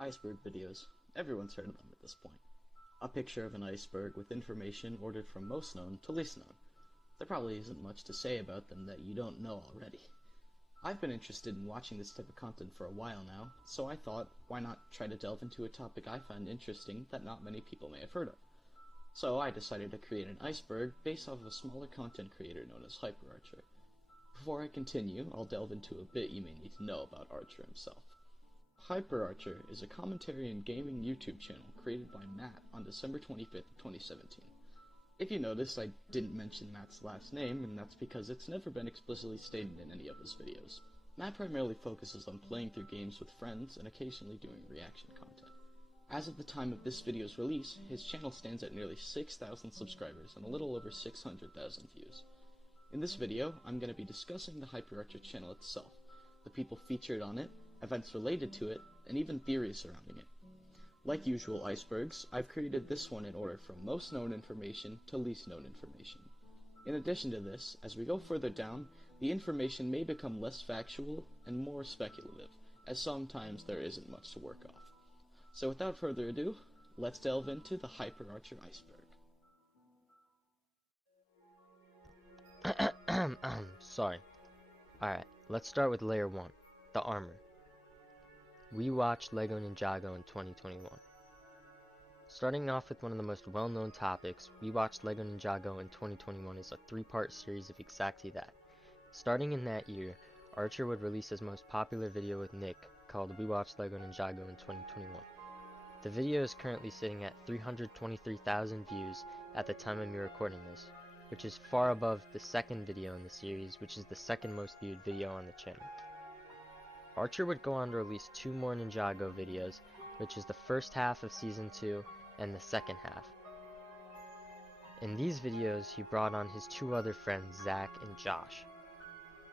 Iceberg videos. Everyone's heard of them at this point. A picture of an iceberg with information ordered from most known to least known. There probably isn't much to say about them that you don't know already. I've been interested in watching this type of content for a while now, so I thought, why not try to delve into a topic I find interesting that not many people may have heard of. So I decided to create an iceberg based off of a smaller content creator known as HyperArcher. Before I continue, I'll delve into a bit you may need to know about Archer himself. HyperArcher is a commentary and gaming YouTube channel created by Matt on December 25th, 2017. If you noticed, I didn't mention Matt's last name, and that's because it's never been explicitly stated in any of his videos. Matt primarily focuses on playing through games with friends and occasionally doing reaction content. As of the time of this video's release, his channel stands at nearly 6,000 subscribers and a little over 600,000 views. In this video, I'm going to be discussing the HyperArcher channel itself, the people featured on it, events related to it, and even theories surrounding it. Like usual icebergs, I've created this one in order from most known information to least known information. In addition to this, as we go further down, the information may become less factual and more speculative, as sometimes there isn't much to work off. So without further ado, let's delve into the HyperArcher iceberg. Sorry. Alright, let's start with layer 1, the armor. We watched LEGO Ninjago in 2021. Starting off with one of the most well-known topics, We Watched LEGO Ninjago in 2021 is a 3-part series of exactly that. Starting in that year, Archer would release his most popular video with Nick, called We Watched LEGO Ninjago in 2021. The video is currently sitting at 323,000 views at the time of me recording this, which is far above the second video in the series, which is the second most viewed video on the channel. Archer would go on to release 2 more Ninjago videos, which is the first half of Season 2 and the second half. In these videos, he brought on his 2 other friends, Zach and Josh.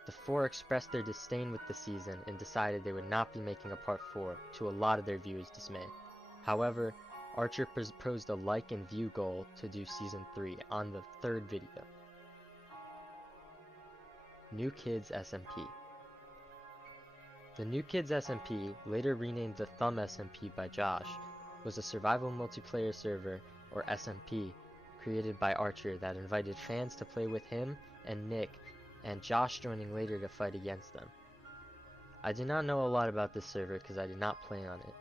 The 4 expressed their disdain with the season and decided they would not be making a part 4, to a lot of their viewers' dismay. However, Archer proposed a like and view goal to do Season 3 on the 3rd video. New Kids SMP. The New Kids SMP, later renamed the Thumb SMP by Josh, was a survival multiplayer server, or SMP, created by Archer that invited fans to play with him and Nick, and Josh joining later to fight against them. I do not know a lot about this server because I did not play on it,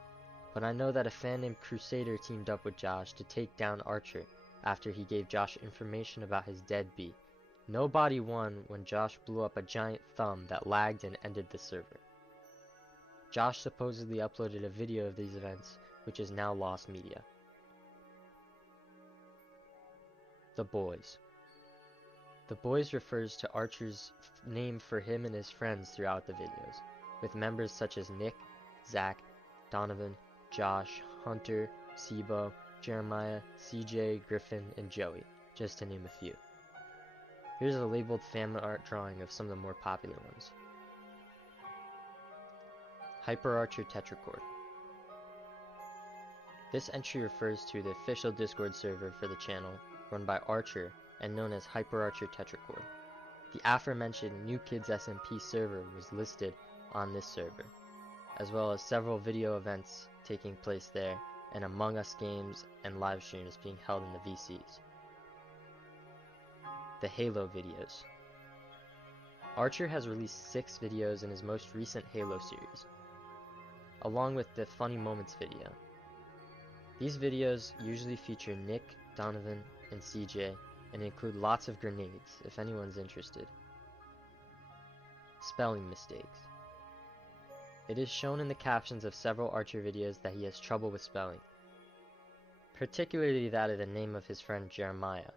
but I know that a fan named Crusader teamed up with Josh to take down Archer after he gave Josh information about his deadbeat. Nobody won when Josh blew up a giant thumb that lagged and ended the server. Josh supposedly uploaded a video of these events, which is now lost media. The Boys. The Boys refers to Archer's name for him and his friends throughout the videos, with members such as Nick, Zach, Donovan, Josh, Hunter, Sibo, Jeremiah, CJ, Griffin, and Joey, just to name a few. Here's a labeled fan art drawing of some of the more popular ones. HyperArcher Tetracord. This entry refers to the official Discord server for the channel, run by Archer and known as HyperArcher Tetracord. The aforementioned New Kids SMP server was listed on this server, as well as several video events taking place there, and Among Us games and live streams being held in the VCs. The Halo videos. Archer has released 6 videos in his most recent Halo series, along with the Funny Moments video. These videos usually feature Nick, Donovan, and CJ, and include lots of grenades, if anyone's interested. Spelling mistakes. It is shown in the captions of several Archer videos that he has trouble with spelling, particularly that of the name of his friend Jeremiah,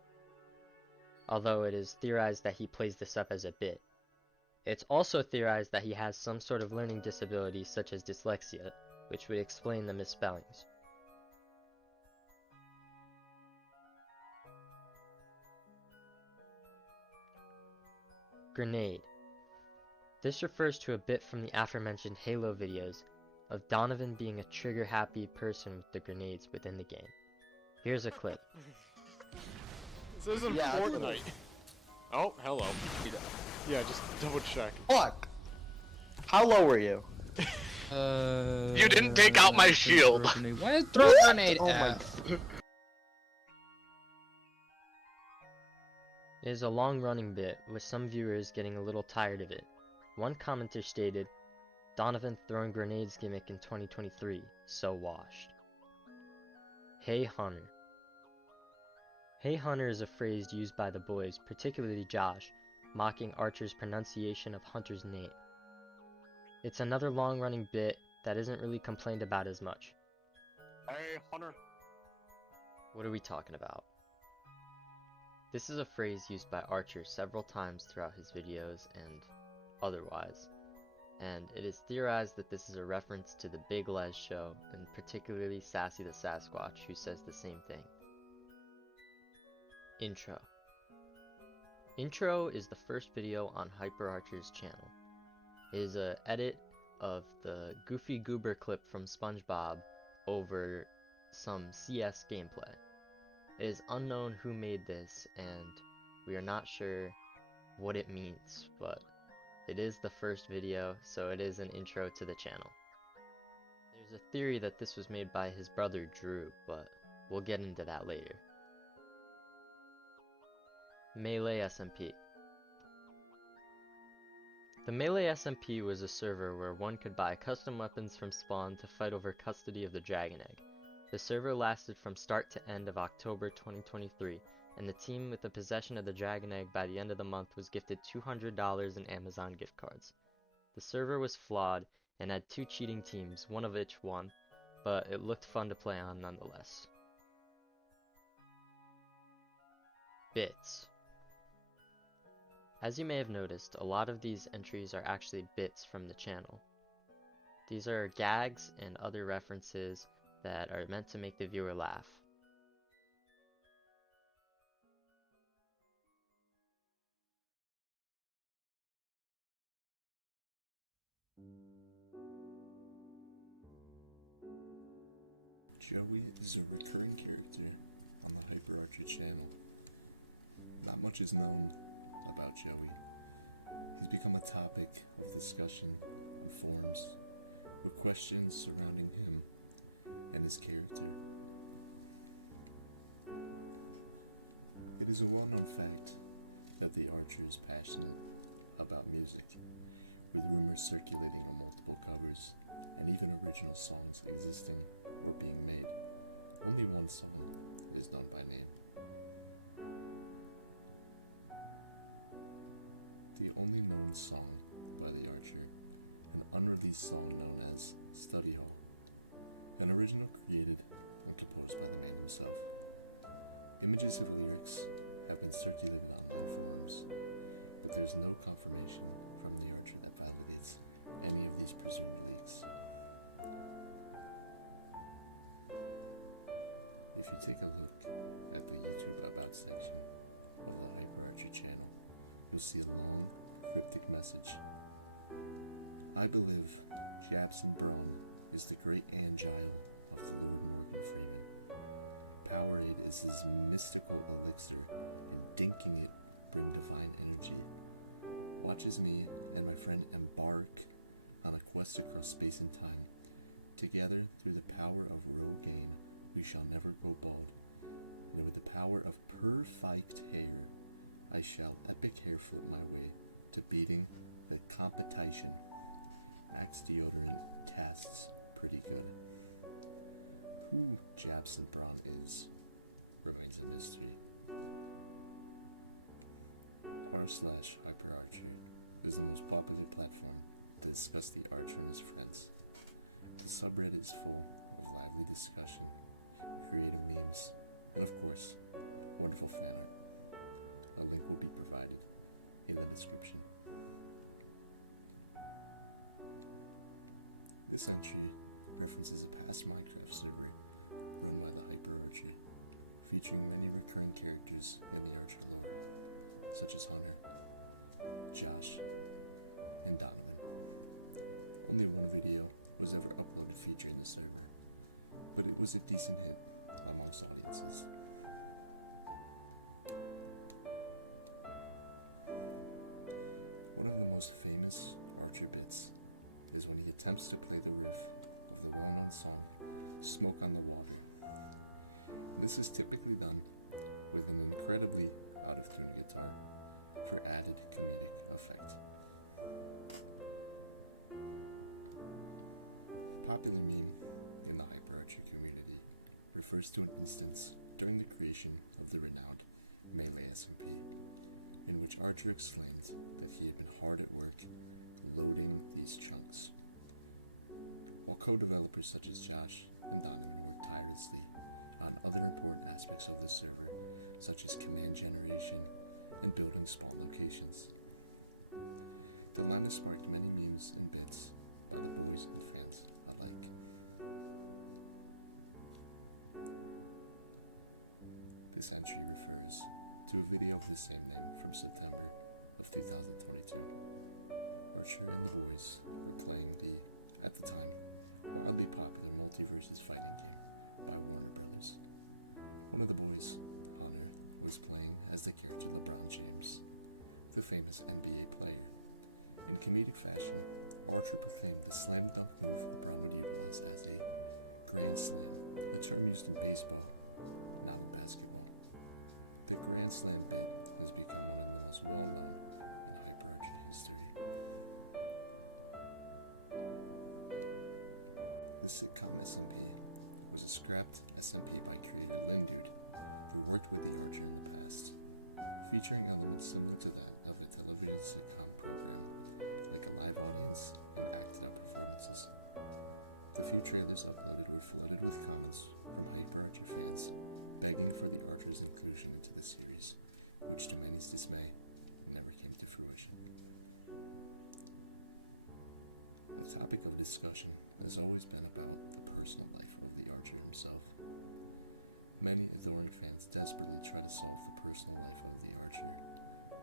although it is theorized that he plays this up as a bit. It's also theorized that he has some sort of learning disability such as dyslexia, which would explain the misspellings. Grenade. This refers to a bit from the aforementioned Halo videos of Donovan being a trigger-happy person with the grenades within the game. Here's a clip. This isn't Fortnite. Oh, hello. Yeah, just double check. Fuck! How low were you? You didn't take out my shield. Why is throw grenade Oh my. F? It is a long-running bit, with some viewers getting a little tired of it. One commenter stated, "Donovan throwing grenades gimmick in 2023, so washed." Hey Hunter. Hey Hunter is a phrase used by the boys, particularly Josh, mocking Archer's pronunciation of Hunter's name. It's another long-running bit that isn't really complained about as much. Hey, Hunter. What are we talking about? This is a phrase used by Archer several times throughout his videos and otherwise, and it is theorized that this is a reference to the Big Les show, and particularly Sassy the Sasquatch, who says the same thing. Intro. Intro is the first video on HyperArcher's channel. It is an edit of the Goofy Goober clip from SpongeBob over some CS gameplay. It is unknown who made this, and we are not sure what it means, but it is the first video, so it is an intro to the channel. There's a theory that this was made by his brother Drew, but we'll get into that later. Melee SMP. The Melee SMP was a server where one could buy custom weapons from spawn to fight over custody of the Dragon Egg. The server lasted from start to end of October 2023, and the team with the possession of the Dragon Egg by the end of the month was gifted $200 in Amazon gift cards. The server was flawed and had 2 cheating teams, one of which won, but it looked fun to play on nonetheless. Bits. As you may have noticed, a lot of these entries are actually bits from the channel. These are gags and other references that are meant to make the viewer laugh. Joey is a recurring character on the HyperArcher channel. Not much is known about Joey. He's become a topic of discussion on forums with questions surrounding him and his character. It is a well-known fact that the Archer is passionate about music, with rumors circulating on multiple covers and even original songs existing or being made. Only one song is known by name. The only known song by the Archer, an unreleased song known as Study Hall, an original created and composed by the man himself. Images of lyrics have been circulated on forums, but there is no confirmation from the Archer that validates any of these presumed leaks. If you take a look at the YouTube About section of the HyperArcher channel, you'll see a long, cryptic message. I believe Jabson Braun is the great angile of the Lord Morgan Freeman. Powerade is his mystical elixir, and dinking it bring divine energy. Watch as me and my friend embark on a quest across space and time. Together, through the power of Rogaine, we shall never grow bald. And with the power of perfect hair, I shall epic hair flip my way to beating the competition. Axe deodorant tastes pretty good. Who Jabson Braun is remains a mystery. r/HyperArcher is the most popular platform to discuss the Archer and his friends. The subreddit is full of lively discussion, creative memes, and of course, wonderful fan art. A link will be provided in the description. This entry references a past Minecraft server run by the HyperArcher, featuring many recurring characters in the Archer lore, such as Hunter, Josh, and Donovan. Only one video was ever uploaded featuring the server, but it was a decent hit amongst audiences. One of the most famous Archer bits is when he attempts to play the This is typically done with an incredibly out-of-tune guitar for added comedic effect. Popular meme in the HyperArcher community refers to an instance during the creation of the renowned Melee SMP, in which Archer exclaimed that he had been hard at work loading these chunks. While co-developers such as Josh and Donovan worked tirelessly on other important aspects of the server, such as command generation and building spawn locations. The line has sparked many memes and bits by the boys and fans alike. This entry refers to a video of the same name from September of 2022. Archer and the boys were playing the, at the time, wildly popular multi-versus fighting game by Warner Brothers. One of the boys, Hunter, was playing as the character LeBron James, the famous NBA player. In comedic fashion, Archer proclaimed the slam dunk move LeBron would utilize as a grand slam, a term used in baseball, not basketball. The grand slam bit has become one of the most well-known in HyperArcher history. The sitcom SMP was a scrapped SMP by creator Lindude, who worked with the Archer in the past, featuring elements similar to that of a television sitcom program, like a live audience and acted-out performances. The few trailers uploaded were flooded with comments from HyperArcher fans begging for the Archer's inclusion into the series, which to many's dismay never came to fruition. The topic of discussion has always been about the personal life of the Archer himself. Many adoring fans desperately try to solve the personal life of the Archer,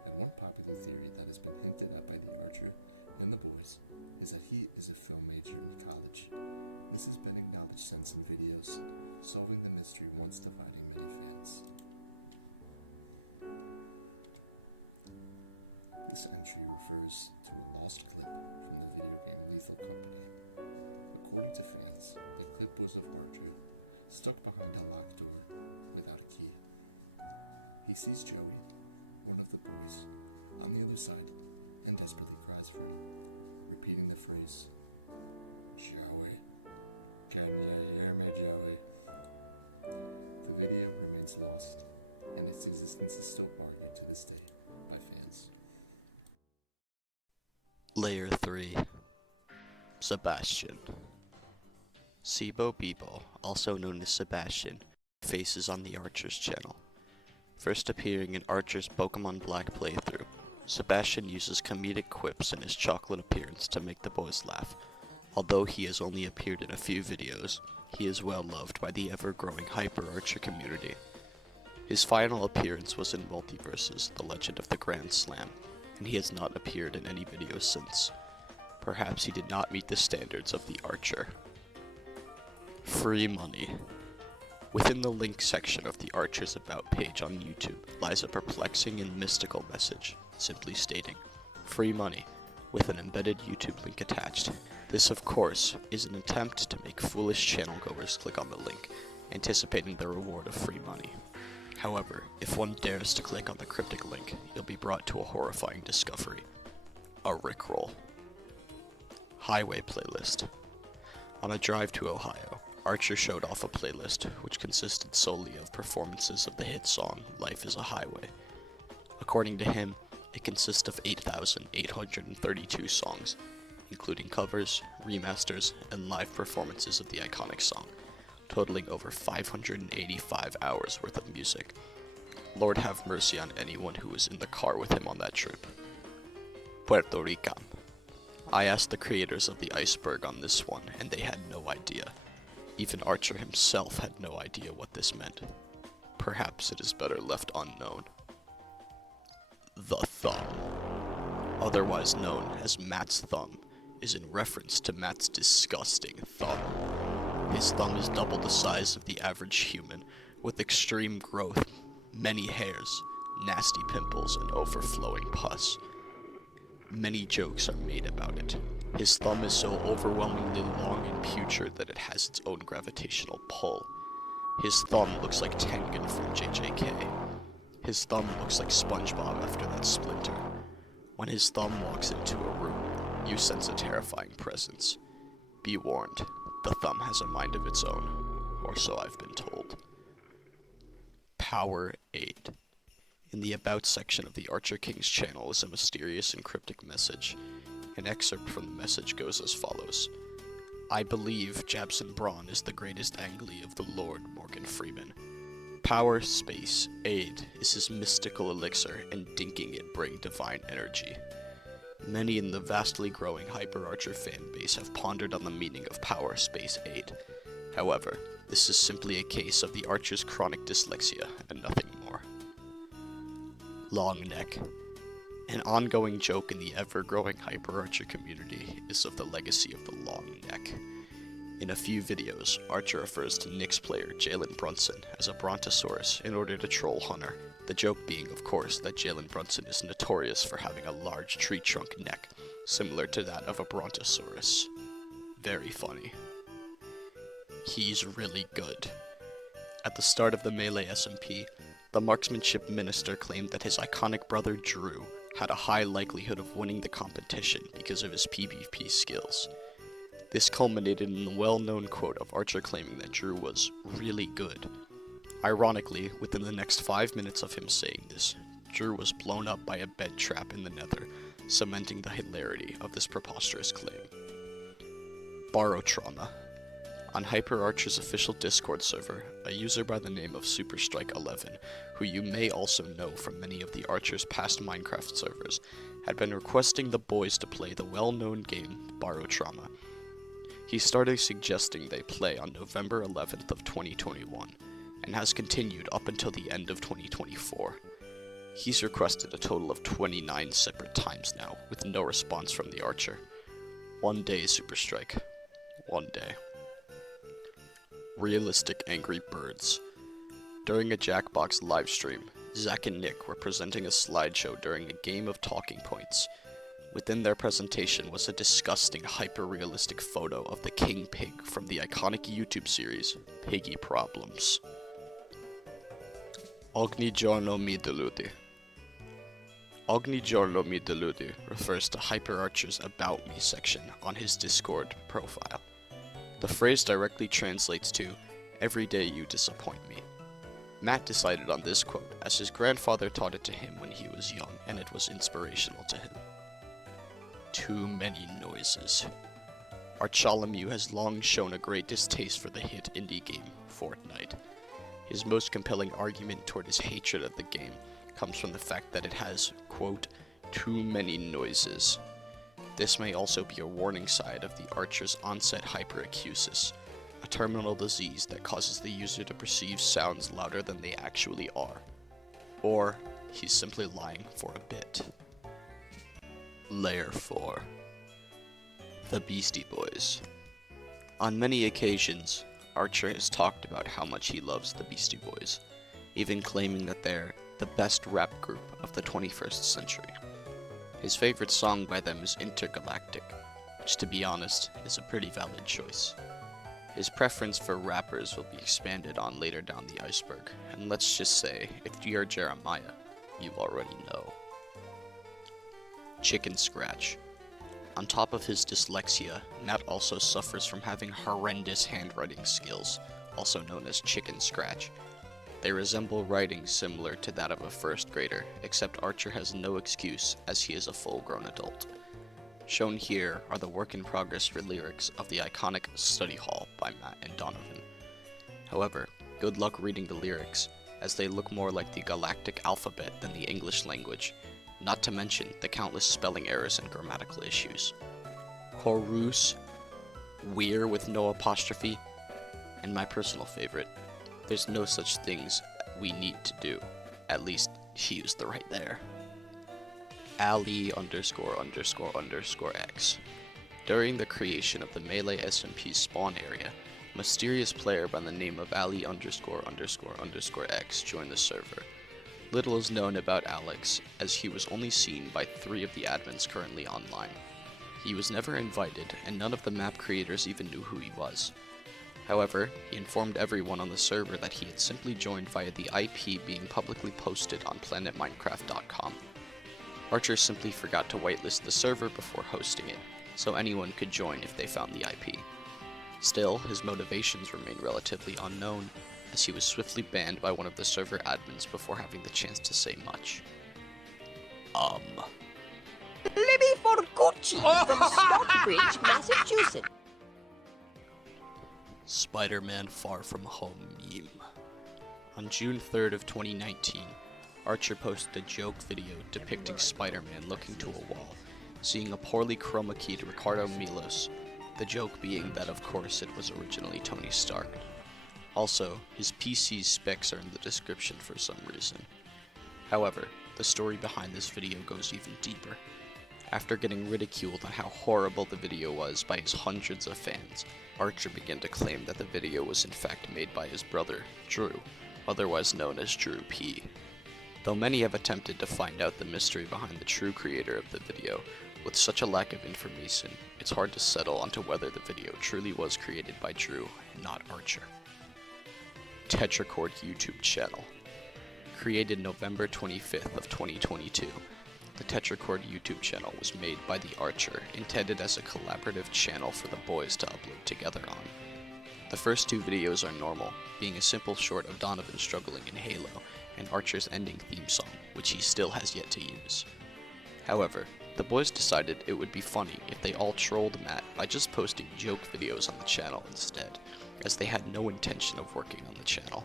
and one popular theory that has been hinted at by the Archer and the boys is that he is a film major in college. This has been acknowledged since in videos, solving the mystery once dividing many fans. This entry refers to a lost clip from the video game Lethal Company. According to fans, the clip was of Archer stuck behind a locked door without a key. He sees Joey, one of the boys, on the other side and desperately cries for him, repeating the phrase, "Joey, can you hear me, Joey?" The video remains lost, and its existence is still argued to this day by fans. Layer 3. Sebastian. Sibo Bebo, also known as Sebastian, faces on the Archer's channel. First appearing in Archer's Pokemon Black playthrough, Sebastian uses comedic quips in his chocolate appearance to make the boys laugh. Although he has only appeared in a few videos, he is well loved by the ever-growing HyperArcher community. His final appearance was in Multiverses, The Legend of the Grand Slam, and he has not appeared in any videos since. Perhaps he did not meet the standards of the Archer. Free money. Within the link section of the Archer's About page on YouTube lies a perplexing and mystical message, simply stating, "Free money," with an embedded YouTube link attached. This, of course, is an attempt to make foolish channel goers click on the link, anticipating the reward of free money. However, if one dares to click on the cryptic link, you'll be brought to a horrifying discovery. A Rickroll. Highway playlist. On a drive to Ohio, Archer showed off a playlist which consisted solely of performances of the hit song Life is a Highway. According to him, it consists of 8,832 songs, including covers, remasters, and live performances of the iconic song, totaling over 585 hours worth of music. Lord have mercy on anyone who was in the car with him on that trip. Puerto Rican. I asked the creators of the Iceburg on this one, and they had no idea. Even Archer himself had no idea what this meant. Perhaps it is better left unknown. The Thumb, otherwise known as Matt's thumb, is in reference to Matt's disgusting thumb. His thumb is double the size of the average human, with extreme growth, many hairs, nasty pimples, and overflowing pus. Many jokes are made about it. His thumb is so overwhelmingly long and putrid that it has its own gravitational pull. His thumb looks like Tengen from JJK. His thumb looks like SpongeBob after that splinter. When his thumb walks into a room, you sense a terrifying presence. Be warned, the thumb has a mind of its own, or so I've been told. Power 8. In the About section of the Archer King's channel is a mysterious and cryptic message. An excerpt from the message goes as follows. I believe Jabson Braun is the greatest angly of the Lord Morgan Freeman. Power Space Aid is his mystical elixir, and dinking it bring divine energy. Many in the vastly growing HyperArcher fan base have pondered on the meaning of Power Space Aid. However, this is simply a case of the Archer's chronic dyslexia and nothing more. Long neck. An ongoing joke in the ever-growing HyperArcher community is of the legacy of the long neck. In a few videos, Archer refers to Knicks player Jalen Brunson as a brontosaurus in order to troll Hunter, the joke being, of course, that Jalen Brunson is notorious for having a large tree trunk neck, similar to that of a brontosaurus. Very funny. He's really good. At the start of the Melee SMP, the marksmanship minister claimed that his iconic brother Drew had a high likelihood of winning the competition because of his PvP skills. This culminated in the well-known quote of Archer claiming that Drew was really good. Ironically, within the next 5 minutes of him saying this, Drew was blown up by a bed trap in the nether, cementing the hilarity of this preposterous claim. Barotrauma. On HyperArcher's official Discord server, a user by the name of SuperStrike11, who you may also know from many of the Archer's past Minecraft servers, had been requesting the boys to play the well-known game Barotrauma. He started suggesting they play on November 11th of 2021, and has continued up until the end of 2024. He's requested a total of 29 separate times now, with no response from the Archer. One day, Superstrike. One day. Realistic Angry Birds. During a Jackbox livestream, Zach and Nick were presenting a slideshow during a game of talking points. Within their presentation was a disgusting hyper-realistic photo of the King Pig from the iconic YouTube series, Piggy Problems. Ogni giorno mi deludi. Ogni giorno mi deludi refers to HyperArcher's About Me section on his Discord profile. The phrase directly translates to, every day you disappoint me. Matt decided on this quote as his grandfather taught it to him when he was young, and it was inspirational to him. Too many noises. Bartholomew has long shown a great distaste for the hit indie game, Fortnite. His most compelling argument toward his hatred of the game comes from the fact that it has, quote, too many noises. This may also be a warning sign of the Archer's onset hyperacusis, a terminal disease that causes the user to perceive sounds louder than they actually are. Or, he's simply lying for a bit. Layer 4. The Beastie Boys. On many occasions, Archer has talked about how much he loves the Beastie Boys, even claiming that they're the best rap group of the 21st century. His favorite song by them is Intergalactic, which, to be honest, is a pretty valid choice. His preference for rappers will be expanded on later down the Iceburg, and let's just say, if you're Jeremiah, you already know. Chicken Scratch. On top of his dyslexia, Matt also suffers from having horrendous handwriting skills, also known as chicken scratch. They resemble writing similar to that of a first grader, except Archer has no excuse as he is a full-grown adult. Shown here are the work-in-progress lyrics of the iconic Study Hall by Matt and Donovan. However, good luck reading the lyrics, as they look more like the galactic alphabet than the English language, not to mention the countless spelling errors and grammatical issues. Chorus, weir with no apostrophe, and my personal favorite, there's no such things we need to do. At least, she used the right there. Ali____X. During the creation of the Melee SMP spawn area, a mysterious player by the name of Ali____X joined the server. Little is known about Alex, as he was only seen by 3 of the admins currently online. He was never invited, and none of the map creators even knew who he was. However, he informed everyone on the server that he had simply joined via the IP being publicly posted on planetminecraft.com. Archer simply forgot to whitelist the server before hosting it, so anyone could join if they found the IP. Still, his motivations remain relatively unknown, as he was swiftly banned by one of the server admins before having the chance to say much. Libby for Gucci from Stockbridge, Massachusetts. Spider-Man Far From Home meme. On June 3rd of 2019, Archer posted a joke video depicting Spider-Man looking to a wall, seeing a poorly chroma keyed Ricardo Milos, the joke being that of course it was originally Tony Stark. Also, his PC's specs are in the description for some reason. However, the story behind this video goes even deeper. After getting ridiculed on how horrible the video was by his hundreds of fans, Archer began to claim that the video was in fact made by his brother, Drew, otherwise known as Drew P. Though many have attempted to find out the mystery behind the true creator of the video, with such a lack of information, it's hard to settle onto whether the video truly was created by Drew and not Archer. Tetracord YouTube channel. Created November 25th of 2022, the Tetracord YouTube channel was made by the Archer, intended as a collaborative channel for the boys to upload together on. The first two videos are normal, being a simple short of Donovan struggling in Halo, and Archer's ending theme song, which he still has yet to use. However, the boys decided it would be funny if they all trolled Matt by just posting joke videos on the channel instead, as they had no intention of working on the channel.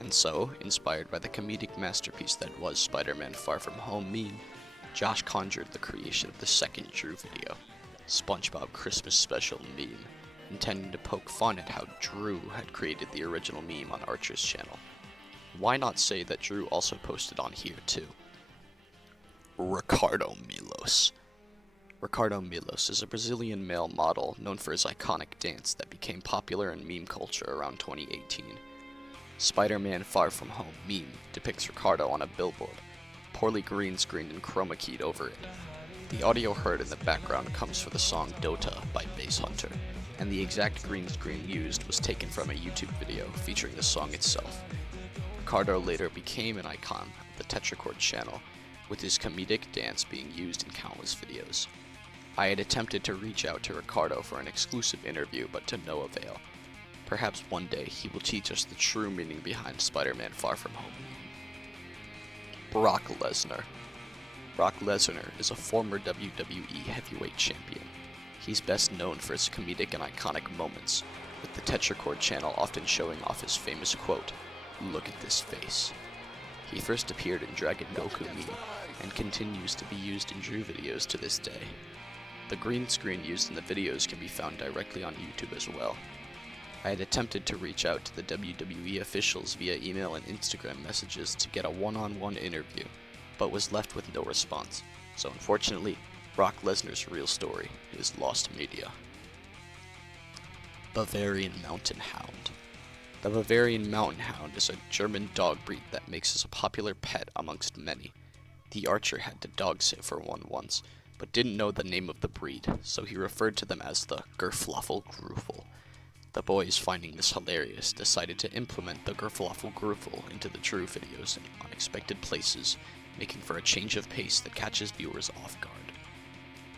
And so, inspired by the comedic masterpiece that was Spider-Man Far From Home meme, Josh conjured the creation of the second Drew video, SpongeBob Christmas Special meme, intending to poke fun at how Drew had created the original meme on Archer's channel. Why not say that Drew also posted on here too? Ricardo Milos. Ricardo Milos is a Brazilian male model known for his iconic dance that became popular in meme culture around 2018. Spider-Man Far From Home meme depicts Ricardo on a billboard, poorly green screened and chroma keyed over it. The audio heard in the background comes from the song Dota by Bass Hunter, and the exact green screen used was taken from a YouTube video featuring the song itself. Ricardo later became an icon of the Tetracord channel, with his comedic dance being used in countless videos. I had attempted to reach out to Ricardo for an exclusive interview, but to no avail. Perhaps one day he will teach us the true meaning behind Spider-Man Far From Home. Brock Lesnar. Brock Lesnar is a former WWE heavyweight champion. He's best known for his comedic and iconic moments, with the Tetracord channel often showing off his famous quote, "Look at this face." He first appeared in Dragon Goku meme, and continues to be used in Drew videos to this day. The green screen used in the videos can be found directly on YouTube as well. I had attempted to reach out to the WWE officials via email and Instagram messages to get a one-on-one interview, but was left with no response, so unfortunately, Brock Lesnar's real story is lost media. Bavarian Mountain Hound. The Bavarian Mountain Hound is a German dog breed that makes us a popular pet amongst many. The Archer had to dog sit for one once, but didn't know the name of the breed, so he referred to them as the Gerfloffel-Grufel. The boys, finding this hilarious, decided to implement the Gerfloffel-Grufel into the Drew videos in unexpected places, making for a change of pace that catches viewers off guard.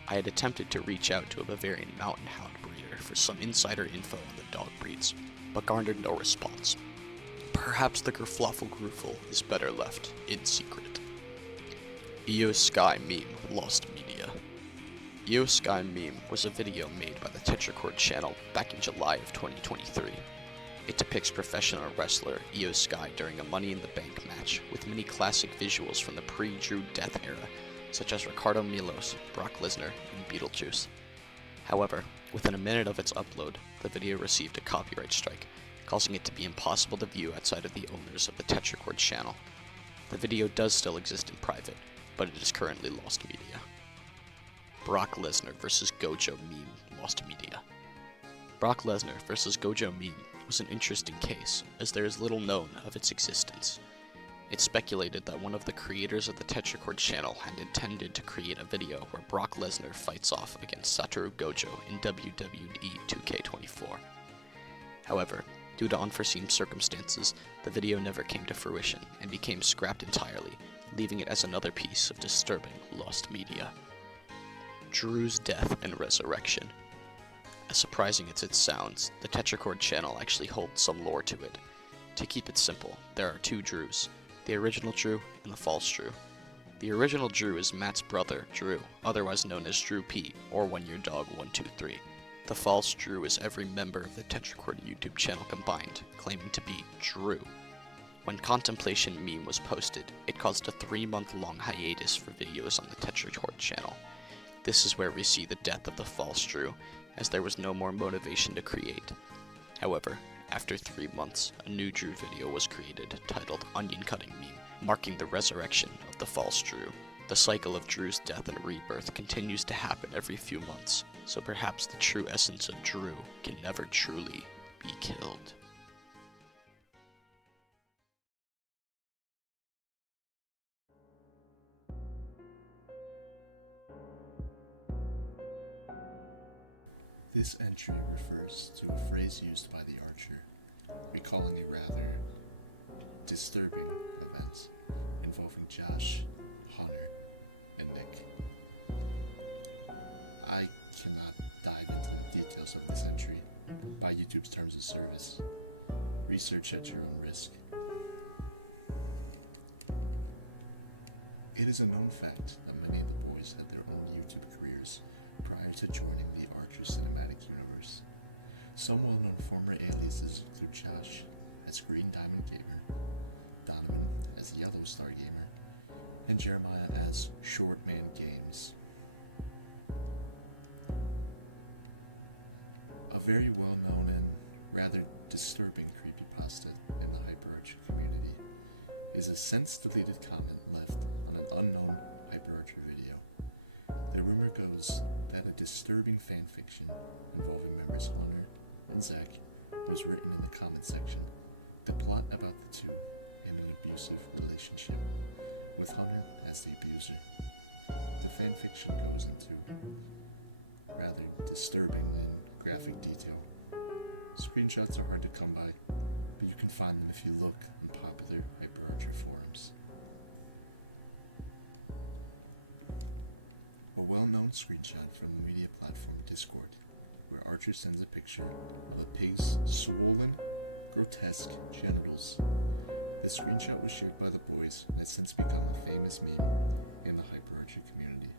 I had attempted to reach out to a Bavarian Mountain Hound breeder for some insider info on the dog breeds, but garnered no response. Perhaps the Gerfloffel-Grufel is better left in secret. EO Sky meme lost media. EO Sky meme was a video made by the Tetracord channel back in July of 2023. It depicts professional wrestler EO Sky during a Money in the Bank match with many classic visuals from the pre-Drew Death era, such as Ricardo Milos, Brock Lesnar, and Beetlejuice. However, within a minute of its upload, the video received a copyright strike, causing it to be impossible to view outside of the owners of the Tetracord channel. The video does still exist in private, but it is currently lost media. Brock Lesnar vs. Gojo meme lost media. Brock Lesnar vs. Gojo meme was an interesting case, as there is little known of its existence. It's speculated that one of the creators of the Tetracord channel had intended to create a video where Brock Lesnar fights off against Satoru Gojo in WWE 2K24. However, due to unforeseen circumstances, the video never came to fruition and became scrapped entirely, leaving it as another piece of disturbing lost media. Drew's death and resurrection. As surprising as it sounds, the Tetracord channel actually holds some lore to it. To keep it simple, there are two Drews, the original Drew and the false Drew. The original Drew is Matt's brother, Drew, otherwise known as Drew P, or When Your Dog 123. The false Drew is every member of the Tetracord YouTube channel combined, claiming to be Drew. When Contemplation meme was posted, it caused a 3-month-long hiatus for videos on the Tetracord channel. This is where we see the death of the false Drew, as there was no more motivation to create. However, after 3 months, a new Drew video was created titled Onion Cutting Meme, marking the resurrection of the false Drew. The cycle of Drew's death and rebirth continues to happen every few months, so perhaps the true essence of Drew can never truly be killed. This entry refers to a phrase used by the Archer, recalling a rather disturbing event involving Josh, Hunter, and Nick. I cannot dive into the details of this entry by YouTube's terms of service. Research at your own risk. It is a known fact that many of the boys had their own YouTube careers prior to joining the Archer cinematic universe. Some well-known former aliases include Josh as Green Diamond Gamer, Donovan as Yellow Star Gamer, and Jeremiah as Short Man Games. A very well-known and rather disturbing creepypasta in the HyperArcher community is a since-deleted comment left on an unknown HyperArcher video. The rumor goes that a disturbing fanfiction involving members Hunter and Zach was written in the comment section. The plot about the two in an abusive relationship, with Hunter as the abuser. The fanfiction goes into rather disturbing and graphic detail. Screenshots are hard to come by, but you can find them if you look on popular HyperArcher forums. A well-known screenshot from the media platform Discord, where Archer sends a picture of a pig's swollen, grotesque genitals. The screenshot was shared by the boys and has since become a famous meme in the HyperArcher community.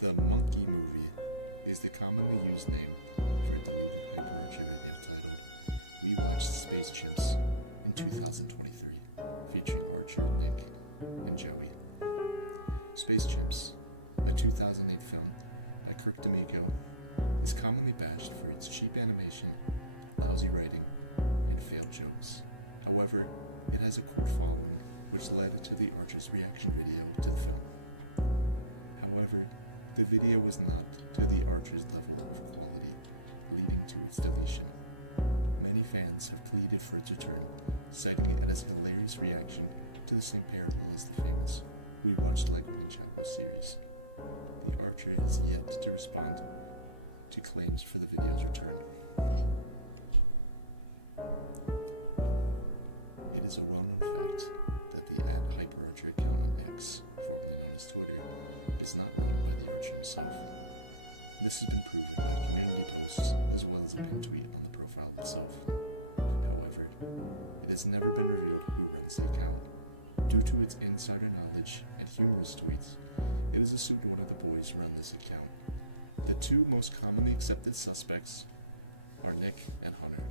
The Monkey Movie is the commonly used name for a deleted HyperArcher video titled We Watched Space Chimps in 2023, featuring Archer, Nick, and Joey. Space Chimps, a 2008 film by Kirk D'Amico, is commonly bashed for its cheap animation, lousy writing, and failed jokes. However, it has a cult following, which led to the Archer's reaction video to the film. However, the video was not to the Archer's level of quality, leading to its deletion. Many fans have pleaded for its return, citing it as a hilarious reaction to the same parallel as the famous We Watched Lego Ninjago series. The Archer has yet to respond to claims for the video's return. It is a well-known fact that the @HyperArcher account on X, formerly known as Twitter, is not run by the Archer himself. This has been proven by community posts as well as a pinned tweet on the profile itself. However, it has never been revealed who runs the account. Due to its insider knowledge and humorous tweets, it is assumed one of the boys run this account. The two most commonly accepted suspects are Nick and Hunter.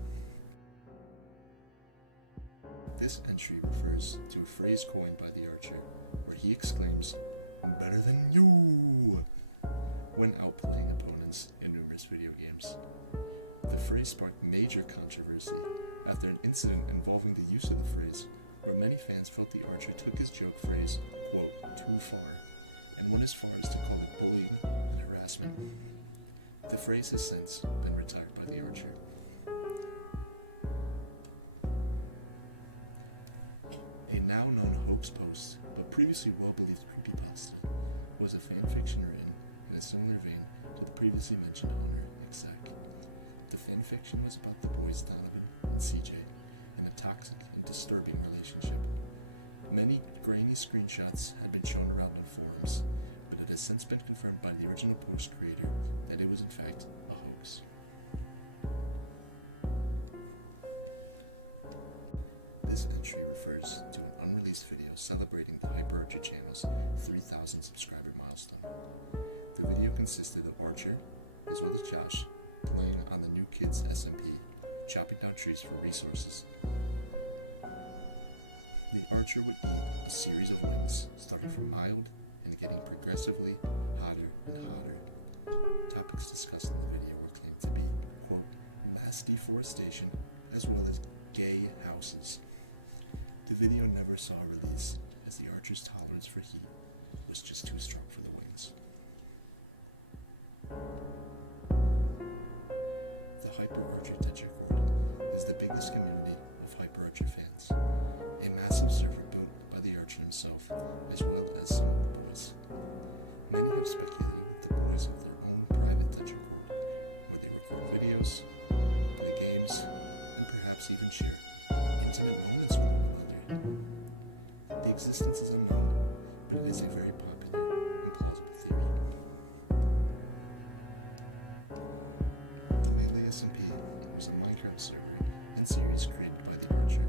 This entry refers to a phrase coined by the Archer, where he exclaims, "Better than you," when outplaying opponents in numerous video games. The phrase sparked major controversy after an incident involving the use of the phrase, where many fans felt the Archer took his joke phrase, quote, too far, and went as far as to call it bullying and harassment. The phrase has since been retired by the Archer. A now known hoax previously well-believed creepypasta was a fanfiction written in a similar vein to the previously mentioned owner, exec. The fanfiction was about the boys Donovan and CJ in a toxic and disturbing relationship. Many grainy screenshots had been shown around in forums, but it has since been confirmed by the original post creator that it was in fact a hoax. This entry refers to an unreleased video celebrating the HyperArcher channel's 3,000 subscriber milestone. The video consisted of Archer, as well as Josh, playing on the New Kids SMP, chopping down trees for resources. The Archer would eat a series of wings, starting from mild and getting progressively hotter and hotter. Topics discussed in the video were claimed to be, quote, mass deforestation, as well as gay houses. The video never saw a release, as the Archer's tolerance for heat was just too strong for the wings. The HyperArcher Tetrachord is the biggest community of HyperArcher fans, a massive server built by the Archer himself, as well as some of the boys. Many have speculated that the boys have their own private Tetrachord, where they record videos, play games, and perhaps even share intimate moments with one another. The existence is unknown, but it is a very popular and plausible theory. Melee SMP was a Minecraft server and series created by the Archer,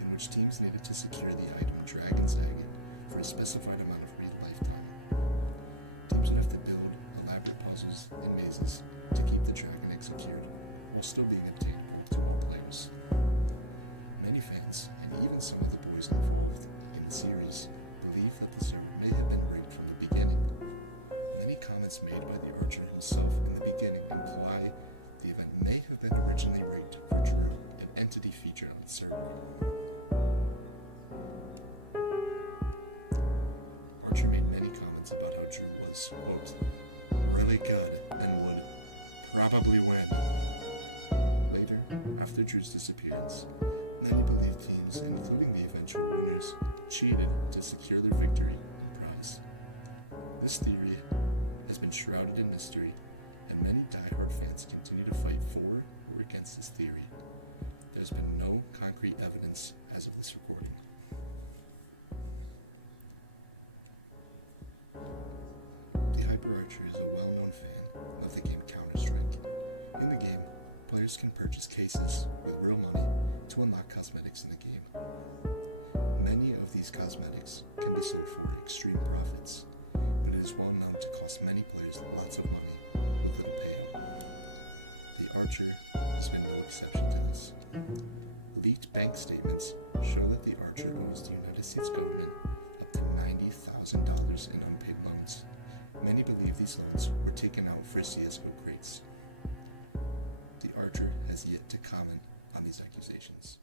in which teams needed to secure the item Dragon's Egg for a specified amount of real lifetime. Teams would have to build elaborate puzzles and mazes to keep the Dragon Egg secured, while still being obtainable to all players. Many fans, and even some of the boys involved in the series, believe that the server may have been rigged from the beginning. Many comments made by the Archer himself in the beginning imply the event may have been originally rigged for Drew, an entity featured on the server. Archer made many comments about how Drew was, quote, really good and would probably win. Later, after Drew's disappearance, many believe teams, including the eventual winners, cheated to secure their victory and prize. This theory has been shrouded in mystery, and many diehard fans continue to fight for or against this theory. There's been no concrete evidence as of this recording. The HyperArcher is a well-known fan of the game Counter-Strike. In the game, players can purchase cases with real money to unlock cosmetics in the game. Many of these cosmetics can be sold for extreme profits, but it is well known to cost many players lots of money with little payout. The Archer has been no exception to this. Leaked bank statements show that the Archer owes the United States government up to $90,000 in unpaid loans. Many believe these loans were taken out for CSGO crates. The Archer has yet to comment on these accusations.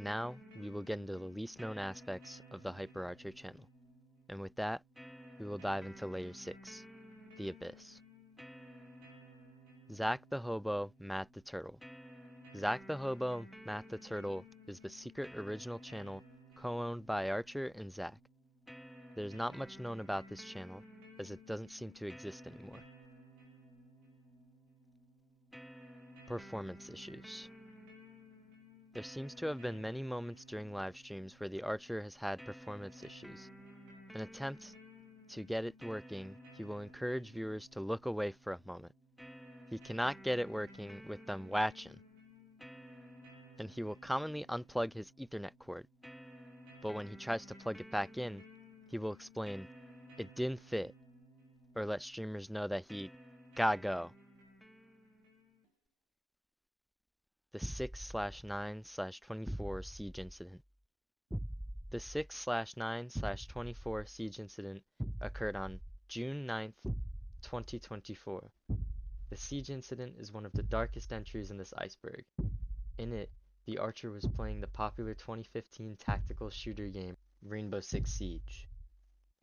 Now, we will get into the least known aspects of the HyperArcher channel. And with that, we will dive into Layer 6, the Abyss. Zach the Hobo, Matt the Turtle. Zach the Hobo, Matt the Turtle is the secret original channel co-owned by Archer and Zach. There's not much known about this channel, as it doesn't seem to exist anymore. Performance issues. There seems to have been many moments during live streams where the Archer has had performance issues. In an attempt to get it working, he will encourage viewers to look away for a moment. He cannot get it working with them watching, and he will commonly unplug his Ethernet cord. But when he tries to plug it back in, he will explain, it didn't fit, or let streamers know that he gotta go. The 6/9/24 siege incident. The 6/9/24 siege incident occurred on June 9th, 2024. The siege incident is one of the darkest entries in this Iceburg. In it, the Archer was playing the popular 2015 tactical shooter game Rainbow Six Siege,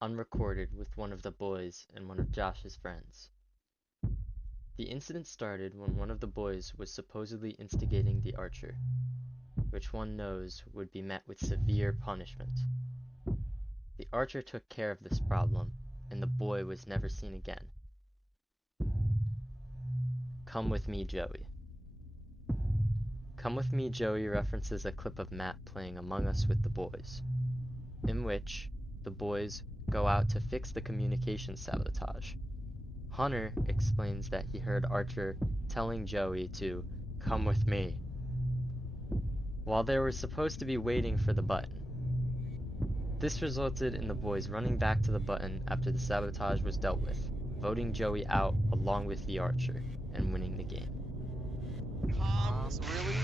unrecorded with one of the boys and one of Josh's friends. The incident started when one of the boys was supposedly instigating the Archer, which one knows would be met with severe punishment. The Archer took care of this problem, and the boy was never seen again. Come With Me, Joey. Come With Me, Joey references a clip of Matt playing Among Us with the boys, in which the boys go out to fix the communication sabotage. Hunter explains that he heard Archer telling Joey to come with me, while they were supposed to be waiting for the button. This resulted in the boys running back to the button after the sabotage was dealt with, voting Joey out along with the Archer, and winning the game. Comms, really?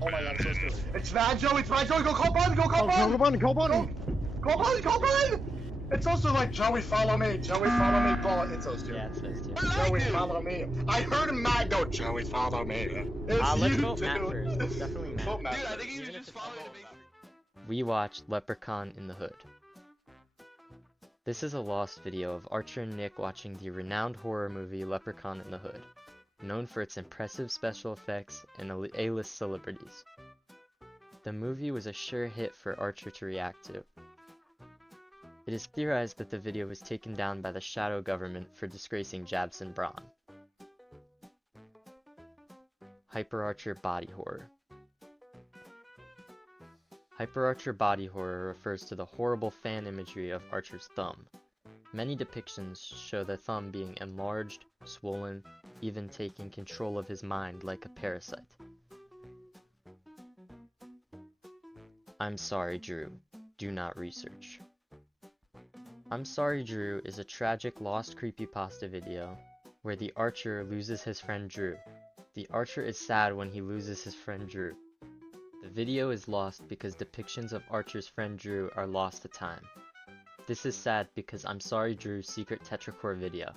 Oh my god, it's so stupid. It's Mad Joey, go call button, go call button! Go button, go button! Go button, go button! It's also like, Joey, follow me, it's so stupid. Yeah, it's so stupid. Joey, follow me. I heard Matt go, Joey, follow me. It's Let's you vote Matt too. first. It's definitely Matt. Vote Matt. Dude, I think you just follow to make. We watched Leprechaun in the Hood. This is a lost video of Archer and Nick watching the renowned horror movie Leprechaun in the Hood, known for its impressive special effects and A-list celebrities. The movie was a sure hit for Archer to react to. It is theorized that the video was taken down by the shadow government for disgracing Jabson Braun. HyperArcher body horror. HyperArcher body horror refers to the horrible fan imagery of Archer's thumb. Many depictions show the thumb being enlarged, swollen, even taking control of his mind like a parasite. I'm Sorry, Drew. Do not research. I'm Sorry, Drew is a tragic lost creepypasta video where the Archer loses his friend Drew. The Archer is sad when he loses his friend Drew. The video is lost because depictions of Archer's friend Drew are lost to time. This is sad because I'm Sorry Drew's secret tetracore video.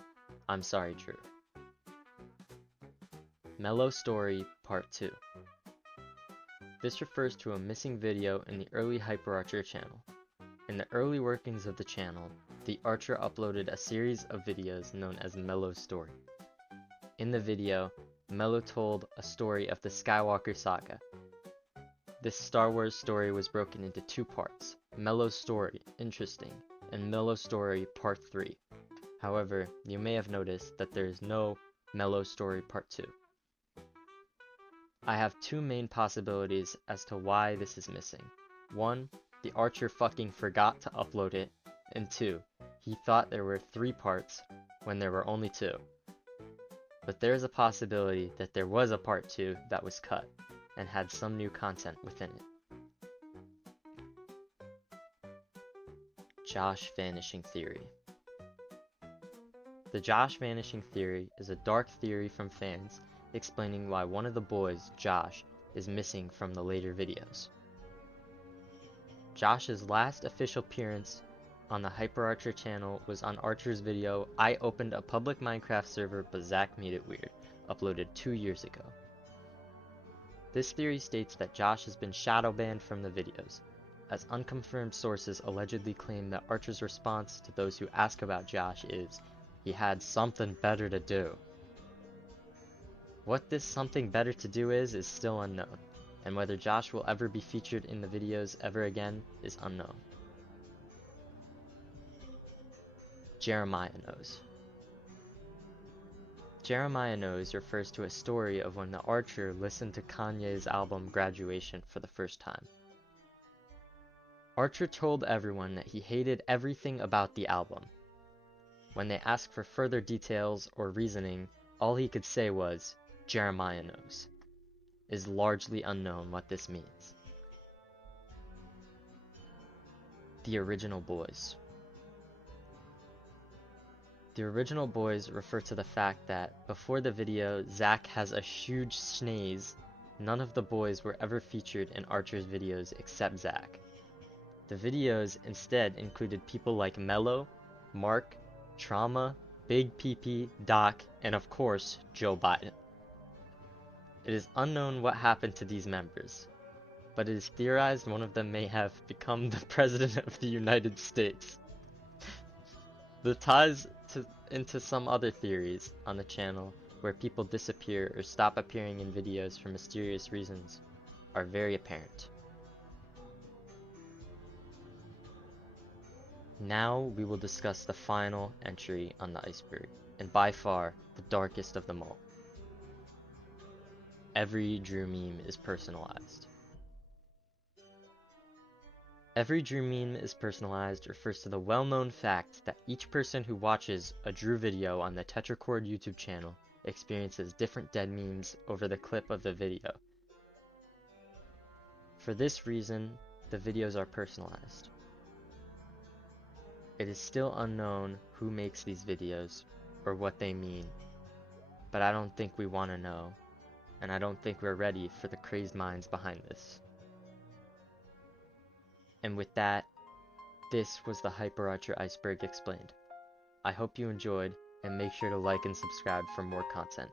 I'm Sorry Drew. Mellow Story Part 2. This refers to a missing video in the early HyperArcher channel. In the early workings of the channel, the Archer uploaded a series of videos known as Mellow Story. In the video, Mellow told a story of the Skywalker saga. This Star Wars story was broken into two parts, Mellow Story, Interesting, and Mellow Story Part 3. However, you may have noticed that there is no Mellow Story Part 2. I have two main possibilities as to why this is missing. One, the Archer fucking forgot to upload it, and two, he thought there were 3 parts when there were only 2. But there is a possibility that there was a part 2 that was cut and had some new content within it. Josh Vanishing Theory. The Josh Vanishing Theory is a dark theory from fans explaining why one of the boys, Josh, is missing from the later videos. Josh's last official appearance on the HyperArcher channel was on Archer's video I Opened a Public Minecraft Server but Zach Made It Weird, uploaded 2 years ago. This theory states that Josh has been shadow banned from the videos, as unconfirmed sources allegedly claim that Archer's response to those who ask about Josh is, he had something better to do. What this something better to do is still unknown, and whether Josh will ever be featured in the videos ever again is unknown. Jeremiah Knows. Jeremiah Knows refers to a story of when the Archer listened to Kanye's album Graduation for the first time. Archer told everyone that he hated everything about the album. When they asked for further details or reasoning, all he could say was, Jeremiah knows. It is largely unknown what this means. The Original Boys. The Original Boys refer to the fact that, before the video Zach has a huge sneeze, none of the boys were ever featured in Archer's videos except Zach. The videos instead included people like Mello, Mark, Trauma, Big PP, Doc, and of course, Joe Biden. It is unknown what happened to these members, but it is theorized one of them may have become the President of the United States. The ties into some other theories on the channel where people disappear or stop appearing in videos for mysterious reasons, are very apparent. Now we will discuss the final entry on the iceberg, and by far the darkest of them all. Every Drew meme is personalized. Every Drew meme is personalized refers to the well-known fact that each person who watches a Drew video on the Tetracord YouTube channel experiences different dead memes over the clip of the video. For this reason, the videos are personalized. It is still unknown who makes these videos or what they mean, but I don't think we want to know, and I don't think we're ready for the crazed minds behind this. And with that, this was the HyperArcher Iceberg Explained. I hope you enjoyed, and make sure to like and subscribe for more content.